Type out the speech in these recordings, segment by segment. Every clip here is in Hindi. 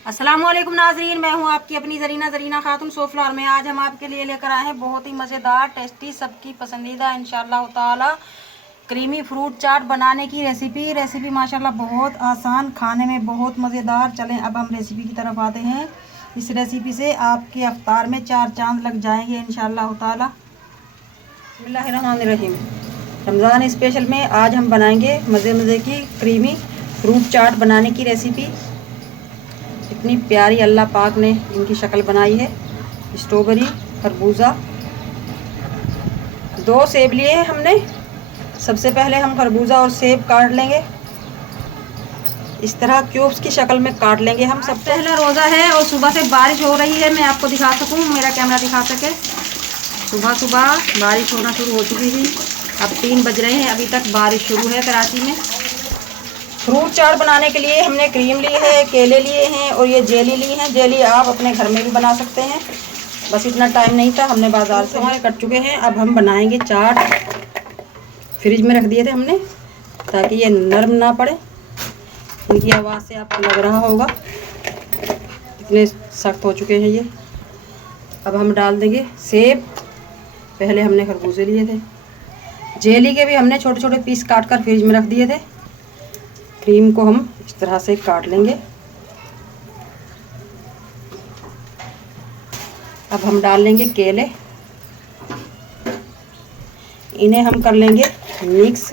अस्सलाम वालेकुम नाज़रीन, मैं हूं आपकी अपनी ज़रीना खातून सोफ्लावर में। आज हम आपके लिए लेकर आए हैं बहुत ही मज़ेदार टेस्टी सबकी पसंदीदा इंशाअल्लाह ताला क्रीमी फ्रूट चाट बनाने की रेसिपी माशाल्लाह बहुत आसान, खाने में बहुत मज़ेदार। चलें अब हम रेसिपी की तरफ आते हैं। इस रेसिपी से आपके अफ्तार में 4 चांद लग जाएंगे इंशाअल्लाह ताला। बिस्मिल्लाहिर्रहमानिर्रहीम। रमज़ान स्पेशल में आज हम बनाएंगे मज़े की क्रीमी फ्रूट चाट बनाने की रेसिपी। इतनी प्यारी अल्लाह पाक ने इनकी शक्ल बनाई है। स्ट्रॉबेरी, खरबूजा, 2 सेब लिए हैं हमने। सबसे पहले हम खरबूजा और सेब काट लेंगे। इस तरह क्यूब्स की शक्ल में काट लेंगे हम सब। पहला रोज़ा है और सुबह से बारिश हो रही है। मैं आपको दिखा सकूं, मेरा कैमरा दिखा सके। सुबह बारिश होना शुरू हो चुकी थी। अब 3 बज रहे हैं, अभी तक बारिश शुरू है कराची में। फ्रूट चाट बनाने के लिए हमने क्रीम ली है, केले लिए हैं और ये जेली ली है। जेली आप अपने घर में भी बना सकते हैं, बस इतना टाइम नहीं था, हमने बाज़ार से हमारे कट चुके हैं। अब हम बनाएंगे चाट। फ्रिज में रख दिए थे हमने ताकि ये नरम ना पड़े। इनकी आवाज़ से आपको लग रहा होगा इतने सख्त हो चुके हैं ये। अब हम डाल देंगे सेब। पहले हमने खरबूजे लिए थे। जेली के भी हमने छोटे छोटे पीस काट कर फ्रिज में रख दिए थे। क्रीम को हम इस तरह से काट लेंगे। अब हम डाल लेंगे केले। इन्हें हम कर लेंगे मिक्स।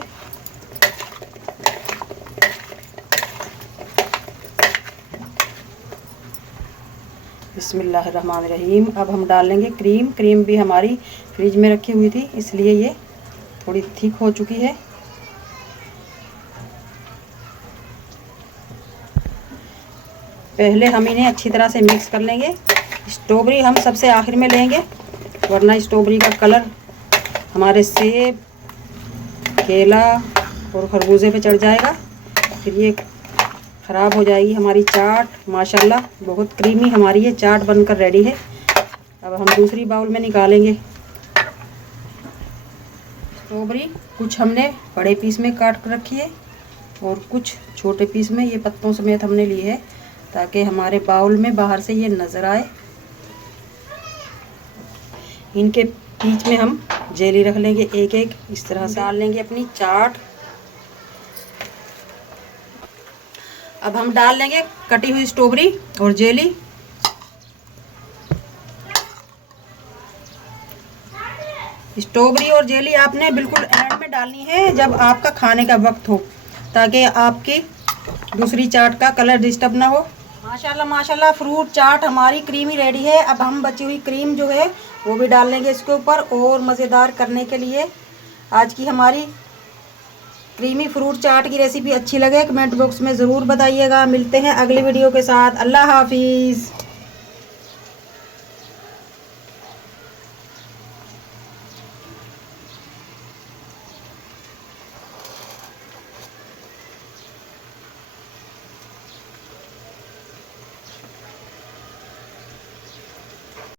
बिस्मिल्लाहिर्रहमानिर्रहीम। अब हम डाल लेंगे क्रीम। क्रीम भी हमारी फ्रिज में रखी हुई थी, इसलिए ये थोड़ी थिक हो चुकी है। पहले हम इन्हें अच्छी तरह से मिक्स कर लेंगे। स्ट्रॉबेरी हम सबसे आखिर में लेंगे, वरना स्ट्रॉबेरी का कलर हमारे सेब, केला और खरबूजे पे चढ़ जाएगा, फिर ये ख़राब हो जाएगी हमारी चाट। माशाल्लाह बहुत क्रीमी हमारी ये चाट बनकर रेडी है। अब हम दूसरी बाउल में निकालेंगे स्ट्रॉबेरी। कुछ हमने बड़े पीस में काट कर रखी है और कुछ छोटे पीस में, ये पत्तों समेत हमने ली है ताकि हमारे बाउल में बाहर से ये नज़र आए। इनके बीच में हम जेली रख लेंगे एक एक। इस तरह से डाल लेंगे अपनी चाट। अब हम डाल लेंगे कटी हुई स्ट्रॉबेरी और जेली। स्ट्रॉबेरी और जेली आपने बिल्कुल एंड में डालनी है, जब आपका खाने का वक्त हो, ताकि आपकी दूसरी चाट का कलर डिस्टर्ब ना हो। माशाल्लाह फ्रूट चाट हमारी क्रीमी रेडी है। अब हम बची हुई क्रीम जो है वो भी डाल लेंगे इसके ऊपर और मज़ेदार करने के लिए। आज की हमारी क्रीमी फ्रूट चाट की रेसिपी अच्छी लगे कमेंट बॉक्स में ज़रूर बताइएगा। मिलते हैं अगली वीडियो के साथ। अल्लाह हाफिज़।